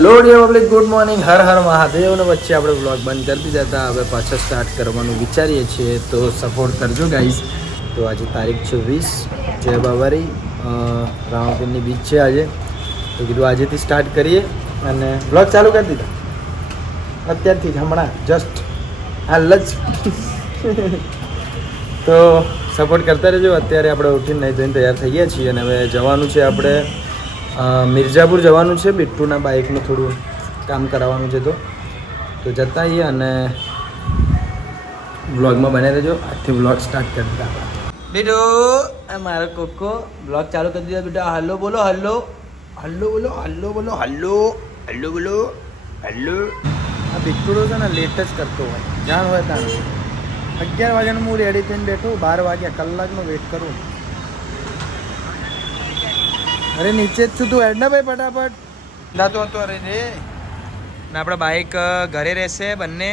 Hello dear public, good morning. Har Har Mahadev. ને વચ્ચે આપણે વ્લોગ બંધ કરી દીધા હતા, હવે પાછા સ્ટાર્ટ કરવાનું વિચારીએ છીએ, તો સપોર્ટ કરજો ગાઈઝ. તો આજે તારીખ છે 20 જય બાવારી, રામાપીરની બીચ છે આજે. તો કીધું આજેથી સ્ટાર્ટ કરીએ અને વ્લોગ ચાલુ કરી દીધા અત્યારથી જ, હમણાં જસ્ટ હાલ જ. તો સપોર્ટ કરતા રહેજો. અત્યારે આપણે ઉઠીને નહીં ધોઈને તૈયાર થઈ ગયા છીએ અને હવે જવાનું છે આપણે મિર્ઝાપુર જવાનું છે. બિટ્ટુના બાઇકનું થોડું કામ કરાવવાનું છે, તો જતા આવીએ અને બ્લોગમાં બને રહેજો. આજથી બ્લોગ સ્ટાર્ટ કરી દીધા આપણે. બેટો મારો કોકો બ્લોગ ચાલુ કરી દીધા. બેટા હલ્લો બોલો, હલ્લો હલ્લો બોલો, હલ્લો બોલો, હલ્લો હલ્લો બોલો, હલ્લો. આ બિટ્ટુડો છે ને લેટ જ કરતો હોય, જાણ હોય ત્યાં 11 વાગ્યાનું હું રેડી થઈને બેઠો, 12 વાગ્યા કલાકનો વેઇટ કરું. અરે નીચે જ છું, તું હેડ ને ભાઈ ફટાફટ. નાતો હતો અરે રે ને આપણા બાઇક ઘરે રહેશે બંને.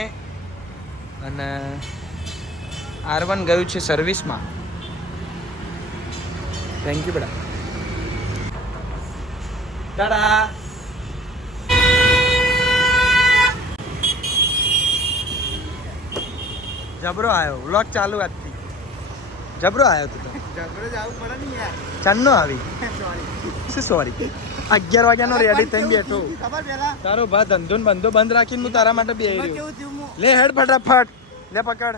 અને R1 ગયું છે સર્વિસમાં. થેન્ક યુ બેટા. ટાટા. જબરો આવ્યો વ્લોગ ચાલુ આજથી. જબરો આવ્યો તું તો. જબરો જ આવું પડે ને યાર. ચાંદનો આવી. શું સોરી? 11 વાગ્યાનો રેડી થઈને બેઠો. તારો ભા ધંધો ને બંધો બંધ રાખીને હું તારા માટે બેહી રહ્યો. લે હેડ ફટાફટ, લે પકડ.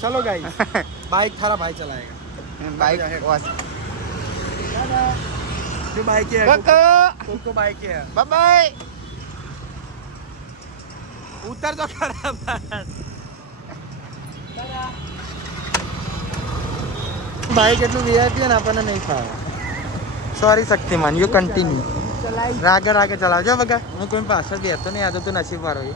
ચલો ગાઈસ, બાइक थारा भाई चलाएगा. बाइक जो बाइक है कोको बाइक है. Bye bye. उतर तो खड़ा बाइक એટલું વીઆઈપી છે ને આપણને નહીં ફાવે. Sorry Shaktimaan, you continue. રાગે રાગે ચલાવજો બગા. હું કોઈ પાછળ બેસતો નહીં, આ તો નસીબ વાળો છે.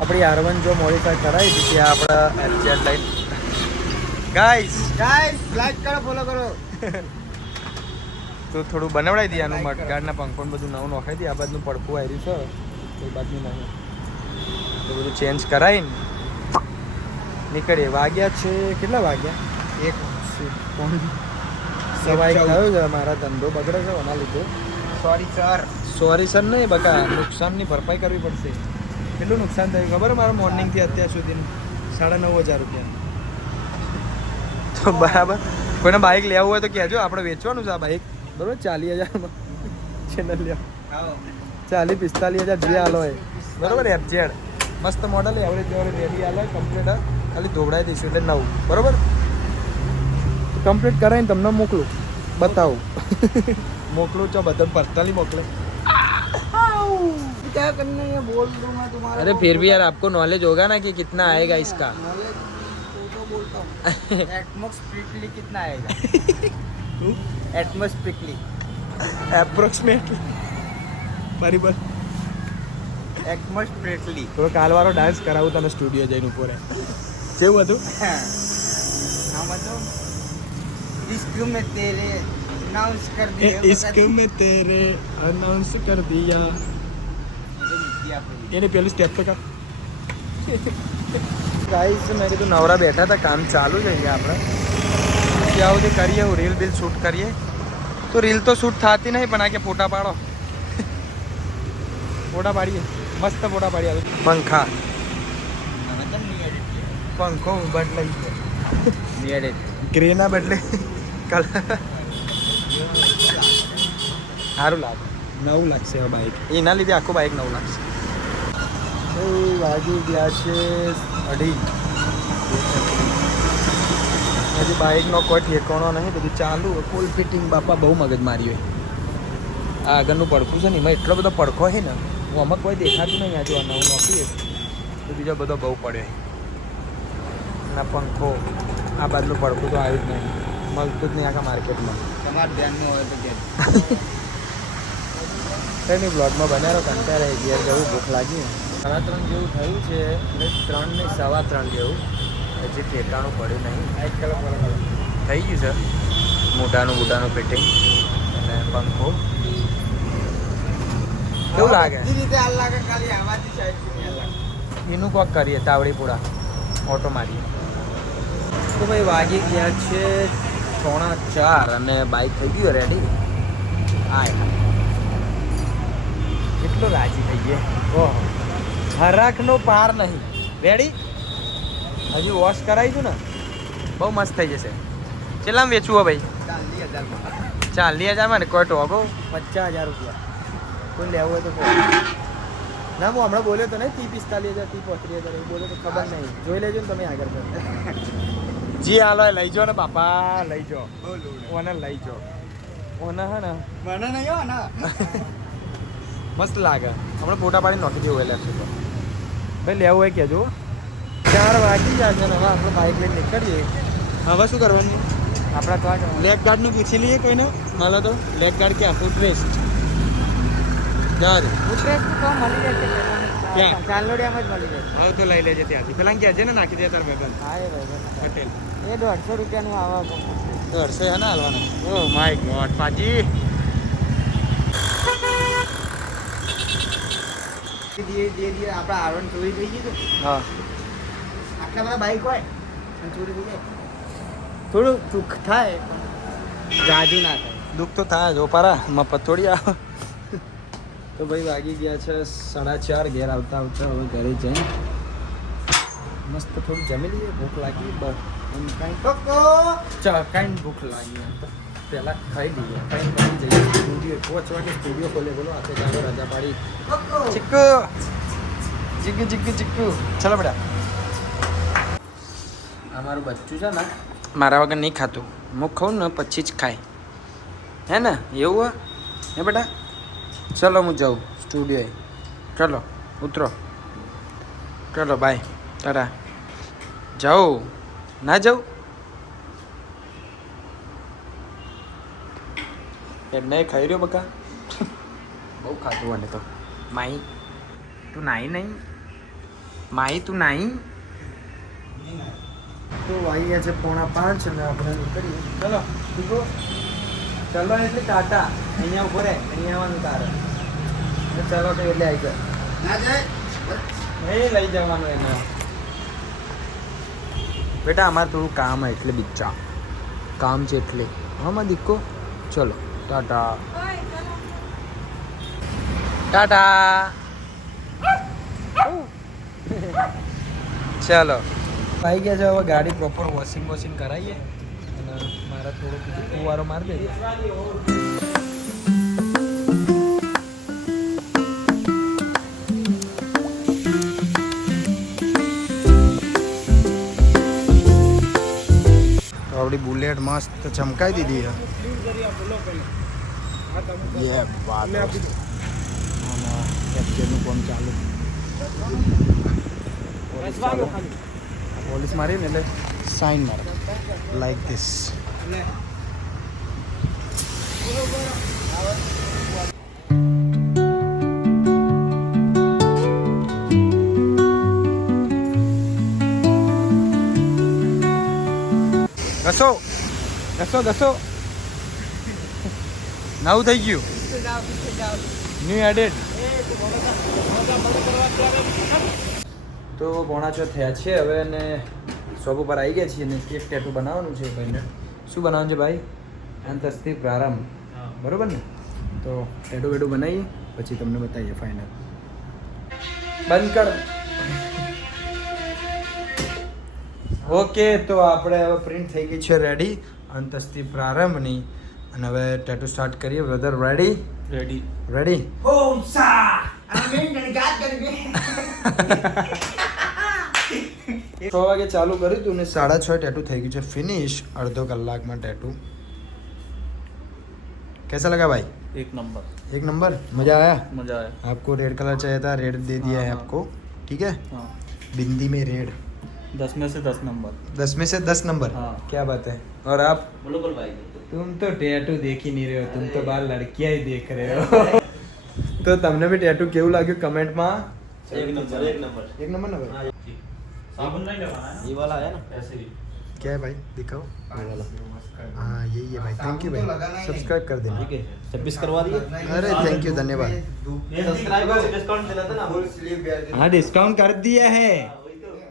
આપણી R1 જો મોડિફાઈ કરાવી હતી ત્યાં આપણા FZ લાઈન. ગાઈસ લાઈક કરો, ફોલો કરો. તો થોડું બનાવડાવી દઈએ આનું મટગાડના પંખો બધું નવું નખાઈ દઈએ. આ બાજુનું પડખું આવ્યું છે, એ બાજુ નહીં, તો બધું ચેન્જ કરાવીને નીકળીએ. વાગ્યા છે કેટલા વાગ્યા? 1:15 થયું છે. મારા ધંધો બગડે છે એના લીધે. સોરી સર નહીં બકા, નુકસાનની ભરપાઈ કરવી પડશે. કેટલું નુકસાન થયું ખબર? મારા મોર્નિંગથી અત્યાર સુધી 9,500 રૂપિયા. તો બરાબર, કોઈને બાઇક લેવું હોય તો કહેજો, આપણે વેચવાનું છે આ બાઇક. બરાબર, 40,000 ચેનલ લેવા, 40-45,000 જે હાલો હોય. બરાબર, FZ મસ્ત મોડલ, એવરેજ રેડી હાલે કમ્પ્લીટ. ખાલી ધોવડાવી દઈશું એટલે નવું. બરાબર, કમ્પ્લીટ કરાવીને તમને મોકલું, બતાવું. મોકલું છો બધા પર્સનલી મોકલે. क्या करना है बोल दूं मैं तुम्हारा. अरे फिर भी यार आपको नॉलेज होगा ना कि कितना आएगा इसका. नॉलेज तो बोलता हूँ. एटमॉस्फेरिकली कितना आएगा? एटमॉस्फेरिकली एप्रोक्सीमेटली बराबर. एटमॉस्फेरिकली તો કાલવાળો ડાન્સ કરાવું તને સ્ટુડિયો જઈને ઉપર. કેવું હતું? હા મતલબ इश्क में तेरे अनाउंस कर दिया. इश्क में तेरे अनाउंस कर दिया. એને પેલું સ્ટેપ તો કર. ગાઈસ મેં કીધું નવરા બેઠા હતા, કામ ચાલુ છે અહીંયા આપણે. ત્યાં સુધી કરીએ, હું રીલ બિલ શૂટ કરીએ. તો રીલ તો શૂટ થતી નહીં, પણ આ કે ફોટા પાડો. ફોટા પાડીએ, મસ્ત ફોટા પાડીએ. પંખા પંખો બદલાઈ ગ્રેના બદલે કલર સારું લાગે. નવું લાગશે આ બાઇક, એના લીધે આખું બાઇક નવું લાગશે. વાગી ગયા છે 2:30. હજી બાઇકનો કોઈ ઠેકાણો નહીં, બધું ચાલુ ફૂલ ફિટિંગ. બાપા બહુ મગજ મારી હોય. આ આગળનું પડખું છે ને, એમાં એટલો બધો પડખો છે ને, હું આમાં કોઈ દેખાતું નહીં. આજે નવું નોખીએ તો બીજો બધો બહુ પડે. ના પંખો, આ બાજુનું પડખું તો આવ્યું જ નહીં, મળતું જ નહીં આખા માર્કેટમાં. તમારે ધ્યાનમાં હોય તો કે કંઈ બ્લોગમાં બનાવ્યો. કંટાળે ઘેર જવું, ભૂખ લાગી. 3:30 જેવું થયું છે, એટલે 3 ને 3:15 જેવું. હજી ઠેકાણું પડ્યું નહીં. 1 કલાક થઈ ગયું છે મોટાનું ફિટિંગ. અને પંખો કેવું લાગે રીતે હાલ લાગે ખાલી આવાથી સાઈડ એનું કોક કરીએ તાવડીપુરા ઓટો મારીએ તો ભાઈ વાગી ગયા છે 3:04 અને બાઇક થઈ ગયું રેડી હા કેટલો રાજી થઈ ગયો ઓહો હરાકનો પાર નહીં રેડી હજુ વોશ કરાવીશું ને બહુ મસ્ત થઈ જશે કેટલામાં વેચવું હો ભાઈ 40,000 માં ને કોઈ ટોકો 50,000 રૂપિયા કોઈ લેવું હોય તો ના હું હમણાં બોલ્યો તો ને 30-45,000 30-35,000 એવું બોલ્યો તો ખબર નહીં જોઈ લેજો ને તમે આગળ જી હાલો લઈ જાઓ ને બાપા લઈ જાઓ ઓને લઈ જાઓ ઓને હે ને મને નહીં હો ને મસ્ત લાગે હમણાં ફોટા પાડી નોખી દેવું એટલે છે ભાઈ લેવું હોય કહેજો 4 વાગી જાય છે ને હવે આપણે બાઇક લઈને નીકળીએ હવે શું કરવાનું આપણા તો લેગ ગાર્ડનું પૂછી લઈએ કોઈને હાલો તો લેગ ગાર્ડ ક્યાં ફૂટરેસ્ટ ચાલ ફૂટરેસ્ટ તો મળી જાય ક્યાં ચાંદલોડિયામાં જ મળી જાય હવે તો લઈ લેજે ત્યાંથી પેલા ક્યાં છે ને નાખી દે તાર ભાઈ હા એ ભાઈ પટેલ એ 150 રૂપિયાનું આવા 150 હે ને હાલવાનું ઓ માય ગોડ પાજી ધીરે આપણા આરવણ ચોરી થઈ ગઈ છે હા આટલા બધા બાઈક હોય અને ચોરી થઈ જાય થોડું દુઃખ થાય જાજુ ના થાય દુઃખ તો થાય જો પારા મફત થોડી આવે તો ભાઈ વાગી ગયા છે 4:30 ઘેર આવતા આવતા હવે ઘરે જઈને મસ્ત થોડું જમી લઈએ ભૂખ લાગી બસ એમ કાંઈ કાંઈ ભૂખ લાગી તો પહેલાં ખાઈ લઈએ કાંઈ પછી જઈએ સ્ટુડિયો 5 વાગે સ્ટુડિયો ખોલે બોલો આતે ચાલો રજા પાડી ચીકુ ચીકુ ચીકુ ચીકુ ચાલો બેટા અમારું બચ્ચું છે ને મારા વગર નહીં ખાતું હું ખાઉં ને પછી જ ખાય હે ને એવું હે બેટા ચલો હું જાઉં સ્ટુડિયોએ ચલો ઉતરો ચલો બાય તારા જાઉં ના જાઉં એમને ખાઈ રહ્યો બકા બહુ ખાતું અને તો માઈ તું નાઈ નહીં માઈ તું નાઈ તો વાગી ગયા છે 4:45 અને આપણે નીકળીએ ચલો દીકો ચલો એટલે ટાટા અહીંયા ઉભો રહે અહીંયા આવવાનું તારે ચલો તો એટલે આવી જાય ના જાય નહીં લઈ જવાનું એને બેટા અમારે થોડું કામ હોય એટલે બિચ્ચા કામ છે એટલે હા માં દીકો ચલો ટાટા ટાટા ચાલો આવી ગયા છે હવે ગાડી પ્રોપર વોશિંગ કરાવીએ અને મારે થોડુંક ફુવારો મારી દે તો આપણી બુલેટ મસ્ત ચમકાઈ દીધી છે એ વાત કેપ્ચરનું કામ ચાલુ પોલીસ મારી ને એટલે સાઇન મારે લાઈક ધીસ ઘસો ઘસો ઘસો નવું થઈ ગયું ન્યૂ એડેડ તો 4:30 થયા છે હવે અને શોપ ઉપર આવી ગયા છીએ અને એક ટેટુ બનાવવાનું છે ભાઈને શું બનાવવાનું છે ભાઈ અંતસ્થી પ્રારંભ બરોબર ને તો ટેટુ બેટુ બનાવીએ પછી તમને બતાવીએ ફાઇનલ બંધ કર ઓકે તો આપણે હવે પ્રિન્ટ થઈ ગઈ છે રેડી અંતસ્થી પ્રારંભની અને હવે ટેટુ સ્ટાર્ટ કરીએ બ્રધર રેડી રેડી રેડી ઓમ સા અમે ગણગાત કરગે 6 વાગે ચાલુ કર્યું હતું ને 6:30 ટેટુ થઈ ગયું છે ફિનિશ અડધો કલાકમાં ટેટુ कैसा लगा भाई एक नंबर एक नंबर मजा आया मजा आया आपको रेड कलर चाहिए था रेड दे दिया है आपको ठीक है हाँ बिंदी में रेड 10 में से 10 नंबर 10 में से 10 नंबर हाँ। क्या बात है और आप बोलो बोल भाई तुम तो टैटू देख ही नहीं रहे हो तुम तो बाहर लड़कियां ही देख रहे हो तो तुमने भी टैटू केवू लाग्યું कमेंट में एक नंबर एक नंबर ना भाई साबुन नहीं लगाना है ये वाला है ना ऐसे ही क्या है भाई दिखाओ ये वाला हाँ यही है भाई, थैंक यू भाई, सब्सक्राइब कर देना। ठीक है 26 करवा दिए अरे थैंक यू, धन्यवाद। सब्सक्राइबर से डिस्काउंट दिला था ना फुल स्लीव बेल्ट हाँ डिस्काउंट कर दिया है,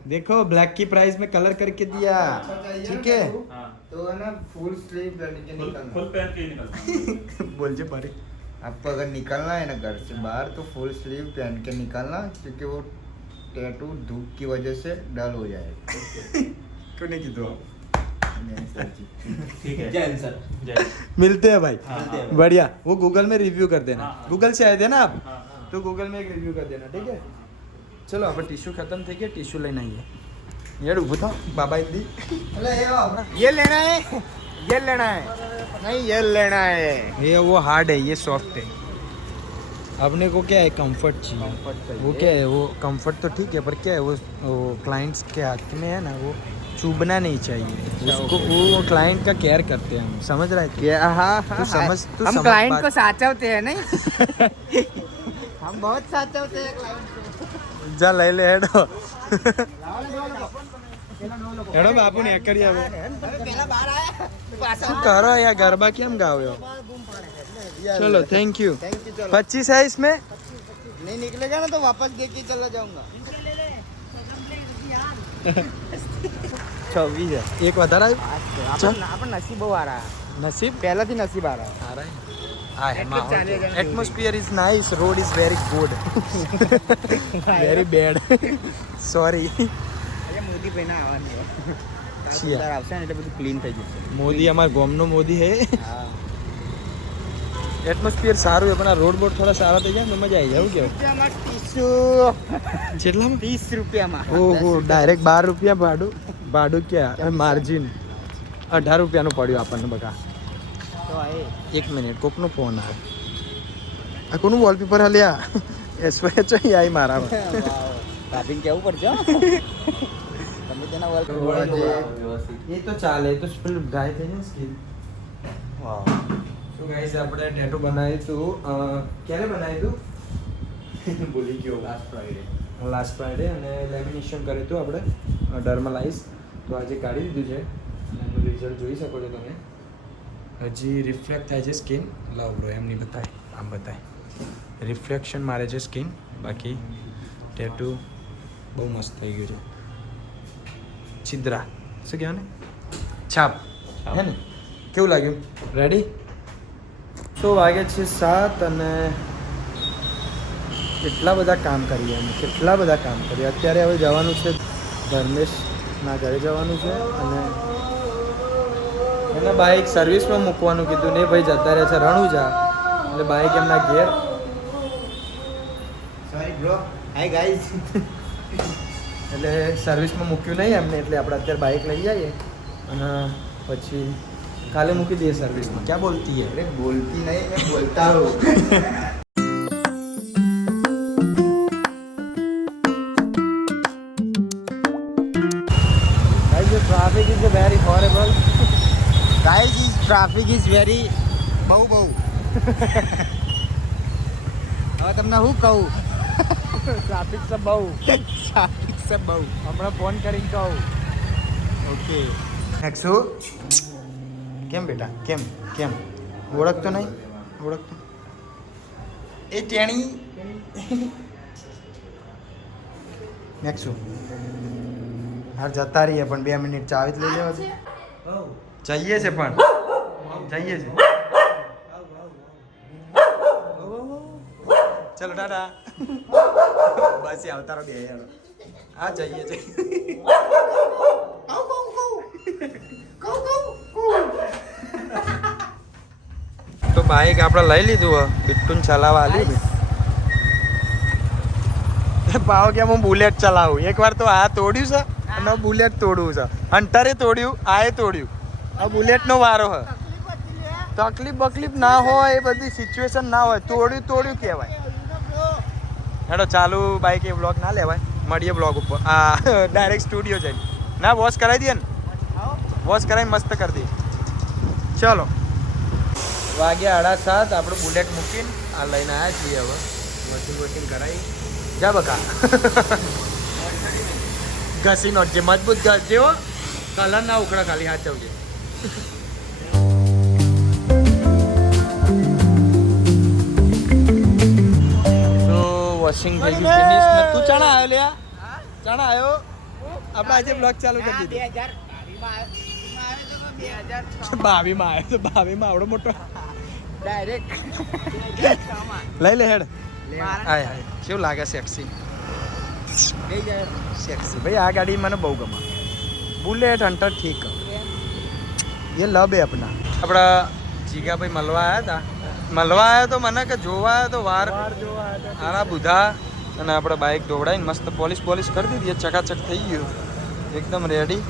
देखो ब्लैक की प्राइस में कलर करके दिया, ठीक है। तो है ना फुल स्लीव बेल्ट के निकलना। फुल पहन के ही निकलता बोल जो परे। आपको अगर निकलना है ना घर से बाहर तो फुल स्लीव पहन के निकलना, क्योंकि वो टैटू धूप की वजह से डल हो जाएगा। कोने की दो ठीक है जय हिंद सर जय हिंद। मिलते हैं भाई, हाँ, हाँ। बढ़िया। वो गूगल में रिव्यू कर देना, हाँ, हाँ। गूगल से आए थे ना आप, हाँ, हाँ। तो गूगल में एक रिव्यू कर देना, ठीक है। चलो अब टिश्यू खत्म થઈ ગયા, टिश्यू લઈને આવીએ। यार ઊભો થાઓ बाबा हिंदी। ये लेना है, ये लेना है, नहीं ये लेना है। ये वो हार्ड है, ये सॉफ्ट है। अपने को क्या है, कंफर्ट चाहिए। वो क्या है, वो कंफर्ट तो ठीक है, पर क्या है वो क्लाइंट्स के हाथ में है ना, वो चुभना नहीं चाहिए उसको, वो क्लाइंट का केयर करते हैं हम, समझ रहा है क्या? हाँ तू समझ, तू हम समझ क्लाइंट बात। को साचवते हैं नहीं। हम बहुत साचवते हैं क्लाइंट जा લઈ લે હેડો को। હેડો બાપુ ને કરી આવે पहला बार आया पास શું કરો યાર, ગરબા કેમ ગાવ્યો? चलो थैंक यू। Thank you. चलो 25 है इसमें, नहीं निकलेगा ना तो वापस दे के चला जाऊंगा। 26 है। एक વધારે अपन अपन नसीब आ रहा है, નસીબ पहला थी नसीब आ रहा है। आ रहा है। आ है माहौल, atmosphere is nice, road is very good, very bad, sorry. અરે મોદી પહેના આવવાની છીએ. આવશે ને એટલે બધું ક્લીન થઈ જશે. મોદી અમારા ગામનો મોદી હે। હા એટમોસ્ફિયર સારું છે, પણ આ રોડ બોર્ડ થોડા સારા થઈ જાય તો મજા આવી જાય, કેવું રૂપિયામાં ટીસ્યુ કેટલામાં? 30 રૂપિયામાં ઓહો, ડાયરેક્ટ 12 રૂપિયા ભાડું, ભાડું ક્યાં માર્જિન 18 રૂપિયાનું પડ્યું આપણને બકા। તો આ એક મિનિટ, કોકનો ફોન આવે, આ કોનું વોલપેપર હલ્યા? એસવાય ચો આઈ મારામાં। કાપિંગ કેવું પડશે હો? તમે તેના વર્ક એ તો ચાલે, એ તો પેલું ડ્રાય થઈ જાય સ્કિન। વાવ તો ગાઈસ આપણે ટેટુ બનાવ્યું હતું, ક્યારે બનાવ્યું હતું? ભૂલી ગયો, લાસ્ટ ફ્રાઈડે, અને લેમિનેશન કર્યું હતું આપણે ડર્મલાઇઝ, તો આજે કાઢી દીધું છે અને એનું રિઝલ્ટ જોઈ શકો છો તમે। હજી રિફ્લેક્ટ થાય છે સ્કિન, લાવ બ્રો એમની બતાય, આમ બતાય, રિફ્લેક્શન મારે છે સ્કિન, બાકી ટેટુ બહુ મસ્ત થઈ ગયું છે। છિદ્રા શું કહેવાય ને, છાપ હે ને? કેવું લાગ્યું? રેડી? તો વાગે છે 7 અને કેટલા બધા કામ કરીએ અમે, કેટલા બધા કામ કરીએ। અત્યારે હવે જવાનું છે ધર્મેશના ઘરે જવાનું છે, અને એને બાઇક સર્વિસમાં મૂકવાનું કીધું ને, ભાઈ જતા રહે છે રણુજા, એટલે બાઇક એમના ઘેર, સોરી બ્રો, હાય ગાઈઝ। એટલે સર્વિસમાં મૂક્યું નહીં એમને, એટલે આપણે અત્યારે બાઇક લઈ જઈએ અને પછી કાલે મૂકી દઈએ સર્વિસમાં। ક્યાં બોલતી હે? अरे बोलती नहीं, मैं बोलता हूँ। Guys, the traffic is very horrible. Guys, this traffic is very બહુ બહુ। હવે તમને હું કહું, ટ્રાફિક છે બહુ, ટ્રાફિક છે બહુ। હમણાં ફોન કરીને કહું। ઓકે નેક્સુ કેમ બેટા, કેમ કેમ ઓળખતો નહીં? ઓળખતો એ ટેણી નેક્સુ હાર જતા રહીએ, પણ 2 મિનિટ ચાવી જ લઈ લેવા દે। જઈએ છે, પણ જઈએ છે। ચલો ટાટા, બસ આવતા રહો બે યાર, હા જઈએ છે। તો બાઈક આપણે લઈ લીધું હે, બિટ્ટુને ચલાવવા આલ્યું ને। ભાવ કે હું બુલેટ ચલાવું, એકવાર તો આ તોડ્યું છે અને બુલેટ તોડવું છે, હન્ટરે તોડ્યું, આએ તોડ્યું, આ બુલેટનો વારો હે। તકલીફ બકલીફ ના હોય, એ બધી સિચ્યુએશન ના હોય, તોડ્યું કહેવાય। હેડો ચાલુ બાઈક એ બ્લોગ ના લેવાય, મળીએ બ્લોગ ઉપર, આ ડાયરેક્ટ સ્ટુડિયો જઈને ના વોશ કરાવી દઈએ ને, વોશ કરાવી મસ્ત કરી દઈએ। ચલો વાગ્યા 7:30, આપણું બુલેટ મૂકીને આ લઈને આવ્યા છીએ, હવે વોશિંગ કરાવી જા બકા। ઘસી નોટજે, મજબૂત ઘસજે હો, કલર ના ઉખડા ખાલી, હાચવજે। વોશિંગ થઈ ગયું ફિનિશ ને તું ચણા આવ્યો લ્યા ચણા આવ્યો આપણે આજે બ્લોગ ચાલુ કરી દીધો 22 માં આવ્યો તો 22 માં આવડો મોટો ડાયરેક્ટ લઈ લે હેડ હાય હાય કેવું લાગે સેક્સી સેક્સી ભાઈ આ ગાડી મને બહુ ગમે બુલેટ હન્ટર ઠીક ये लब है अपना આપણા જીગાભાઈ મળવા આવ્યા તો મને કે જોવા આવ્યા તો વાર આના બુધા અને આપણે બાઇક દોડાઈને મસ્ત પોલિશ કરી દીધી ચકાચક થઈ ગયું એકદમ રેડી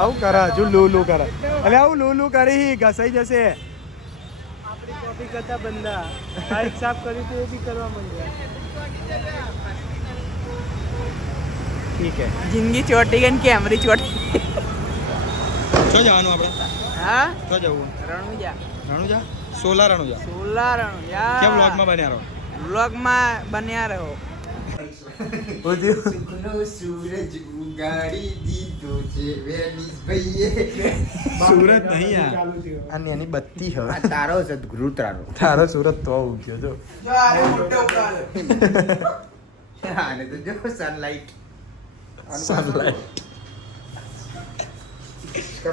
આવું કરે હજુ લૂ કરે એટલે આવું લૂ કરી ઘસાઈ જશે આપણી કોપી કરતા બંદા બાઇક સાફ કરી તો એ બી કરવા માંડ્યા ઠીક હે જિંદગી ચોટી ગઈ ને કેમરી ચોટી શું જવાનું આપણે હા શું જવું રણુજા સોલા રણુજા રણુજા કેમ વ્લોગમાં બન્યા રહો વ્લોગમાં બન્યા રહો સુખનો સૂરજ ઉગાડી દીધો છે વેનીસ ભાઈએ સુરત નહીં આની આની બત્તી હવે આ તારો સદગુરુ તારો સુરત તો ઉગ્યો જો આને તો જો સનલાઇટ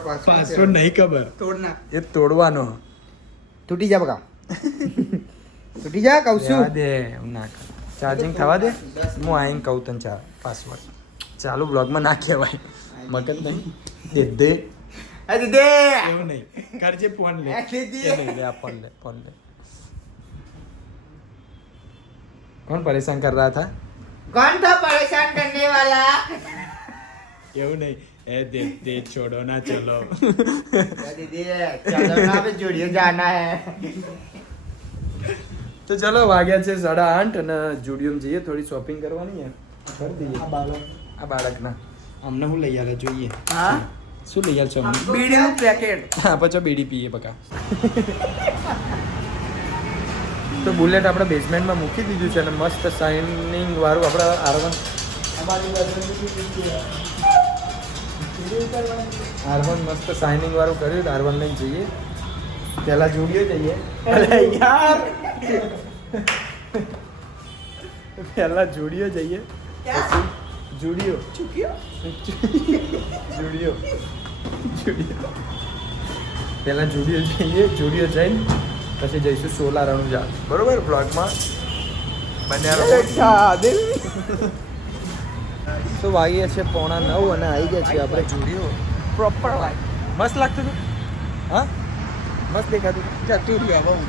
પાસવર્ડ નહીં ખબર તોડના એ તોડવાનો તૂટી જા બકા તૂટી જા કહું છું દે ના ચાર્જિંગ થવા દે હું આઈને કહું તને પાસવર્ડ ચાલુ બ્લોગમાં ના કહેવાય મગજ નહીં દે આ દે એવું નહીં કરજે ફોન લે દે લે આ ફોન લે कौन परेशान कर रहा था कौन था परेशान करने वाला એવું નહીં એ દે છોડો ના ચલો दीदी चलो ना पे जुड़ियो जाना है તો ચલો વાગ્યા છે 8:30 અને જુડિયોમાં જઈએ થોડી શોપિંગ કરવાની છે કરી દઈએ આ બાળકના અમને હું લઈ આલે જોઈએ હા શું લઈ આલશો અમને બીડીનું પેકેટ હા પછી બીડી પીએ બકા તો બુલેટ આપણે બેઝમેન્ટમાં મૂકી દીધું છે અને મસ્ત શાઇનિંગ વાળું આપણે R1 મસ્ત શાઇનિંગ વાળું કર્યું R1 લઈને જઈએ પહેલા જુડિયો જઈએ અરે યાર પહેલા જુડિયો જઈએ પછી જુડિયો જુડિયો પહેલા જુડિયો જઈએ જુડિયો જઈને પછી જઈશું સોલા રણુજા બરોબર બ્લોગમાં બન્યા રહો તો વાગ્યા છે 8:45 અને આવી ગયા છીએ આપણે જુડિયો પ્રોપર મસ્ત લાગતું હતું હા મસ્ત દેખાતું જતું રહ્યું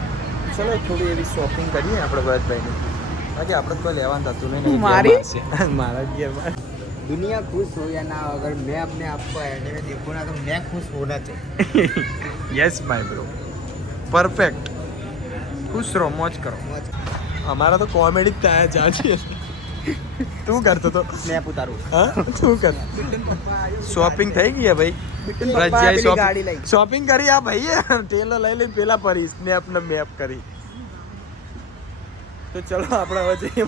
ચલો થોડી એવી શોપિંગ કરીએ આપણે ભરતભાઈની બાકી આપણે કોઈ લેવાનું થતું નહીં મારી? મારા ગિયરમાં दुनिया खुश हो या ना हो, अगर मैं अपने आप को ऐसे में देखूँ ना तो मैं खुश होना चाहिए યસ માય બ્રો પરફેક્ટ ખુશ રહો મોજ કરો અમારા તો કોમેડી ત્યાં જાય તું કરતો તો मैं उतारूँ હા તું કર શોપિંગ થઈ ગઈ હે ભાઈ ગાડી લઈ શોપિંગ કરી આ ભાઈએ ટેલો લઈ લઈ પેલા પરી સ્નેપ ને મેપ કરી તો ચલો આપણે હવે જઈએ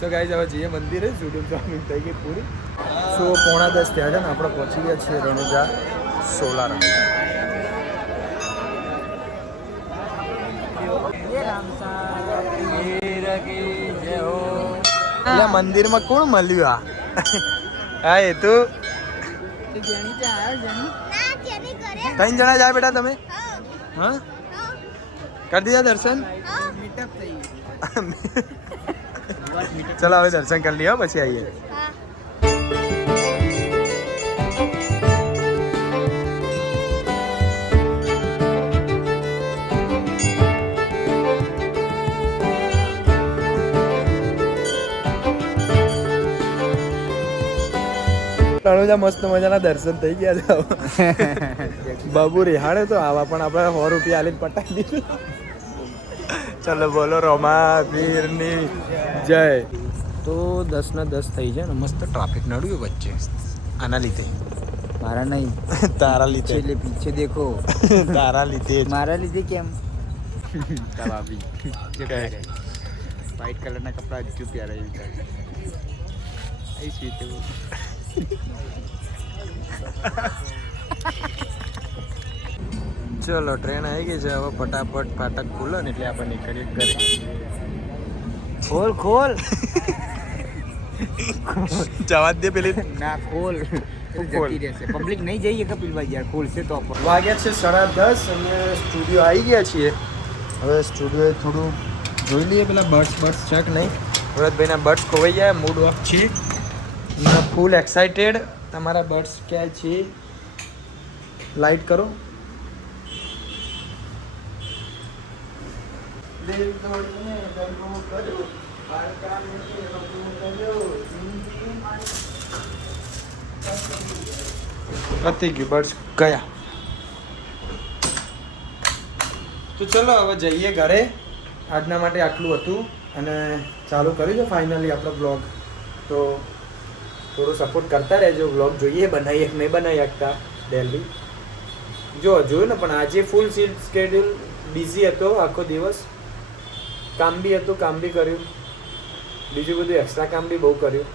સો ગાઈઝ હવે જઈએ મંદિરે જુડું શોપિંગ થઈ ગઈ પૂરી 9:45 થયા છે ને આપણે પહોંચી ગયા છીએ રણુજા સોલા રણુજા એટલે મંદિરમાં કોણ મળ્યું હા એ તું જેણી ત્યાં આવ્યો જેણી 3 જણા જાય બેટા તમે હા કરી દીધા દર્શન મીટઅપ થઈ ચલો હવે દર્શન કરી લઈએ પછી આવીએ રણુજા મસ્ત મજાના દર્શન થઈ ગયા છે બાબુ રિહાડે તો આવા પણ આપણે 100 રૂપિયા આલીને પટાઈ દીધું ચલો બોલો રોમા વીરની જય તો 10:10 થઈ જાય ને મસ્ત ટ્રાફિક નડ્યું વચ્ચે આના લીધે मारा नहीं તારા લીધે पीछे पीछे देखो તારા લીધે જ. मारा लीजिए क्या तब अभी वाइट कलर ना कपड़ा जो प्यारा है ऐसी तो ચલો ટ્રેન આવી ગઈ છે, હવે ફટાફટ ફાટક ખુલે ને એટલે આપણે નીકળીએ ઘરે. ખોલ ખોલ જવા દે પેલી. ના ખોલ જતી રહેશે પબ્લિક નહીં જઈએ કપિલભાઈ યાર ખોલશે તો આપણે વાગ્યા છે 10:30 અને સ્ટુડિયો આવી ગયા છીએ. હવે સ્ટુડિયોએ થોડું જોઈ લઈએ પેલા બર્ડ્સ છે કે નહીં. ભરતભાઈના બર્ડ્સ ખોવાઈ ગયા, મૂડ ઓફ છે, ફૂલ એક્સાઇટેડ. તમારા બર્ડ્સ ક્યાં છે? લાઈટ કરો. પતી ગયું, બર્ડ્સ ગયા. તો ચલો હવે જઈએ ઘરે. આજના માટે આટલું હતું અને ચાલુ કર્યું છે ફાઇનલી આપણો બ્લોગ. તો થોડું સપોર્ટ કરતા રહેજો. બ્લોગ જોઈએ બનાવીએ કે નહીં બનાવી શકતા ડેલી જોયું ને. પણ આજે ફૂલ સ્કેડ્યુલ બિઝી હતો, આખો દિવસ કામ બી હતું, કામ બી કર્યું, બીજું બધું એક્સ્ટ્રા કામ બી બહુ કર્યું.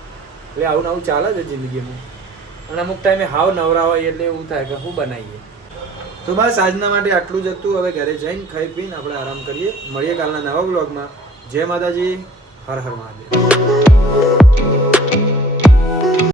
એટલે આવું નવું ચાલે છે જિંદગીમાં. અને અમુક ટાઈમે હાવ નવરા હોય એટલે એવું થાય કે શું બનાવીએ. તો બસ આજના માટે આટલું જ હતું. હવે ઘરે જઈને ખાઈ પીને આપણે આરામ કરીએ. મળીએ કાલના નવા બ્લોગમાં. જય માતાજી, હર હર મહાદેવ.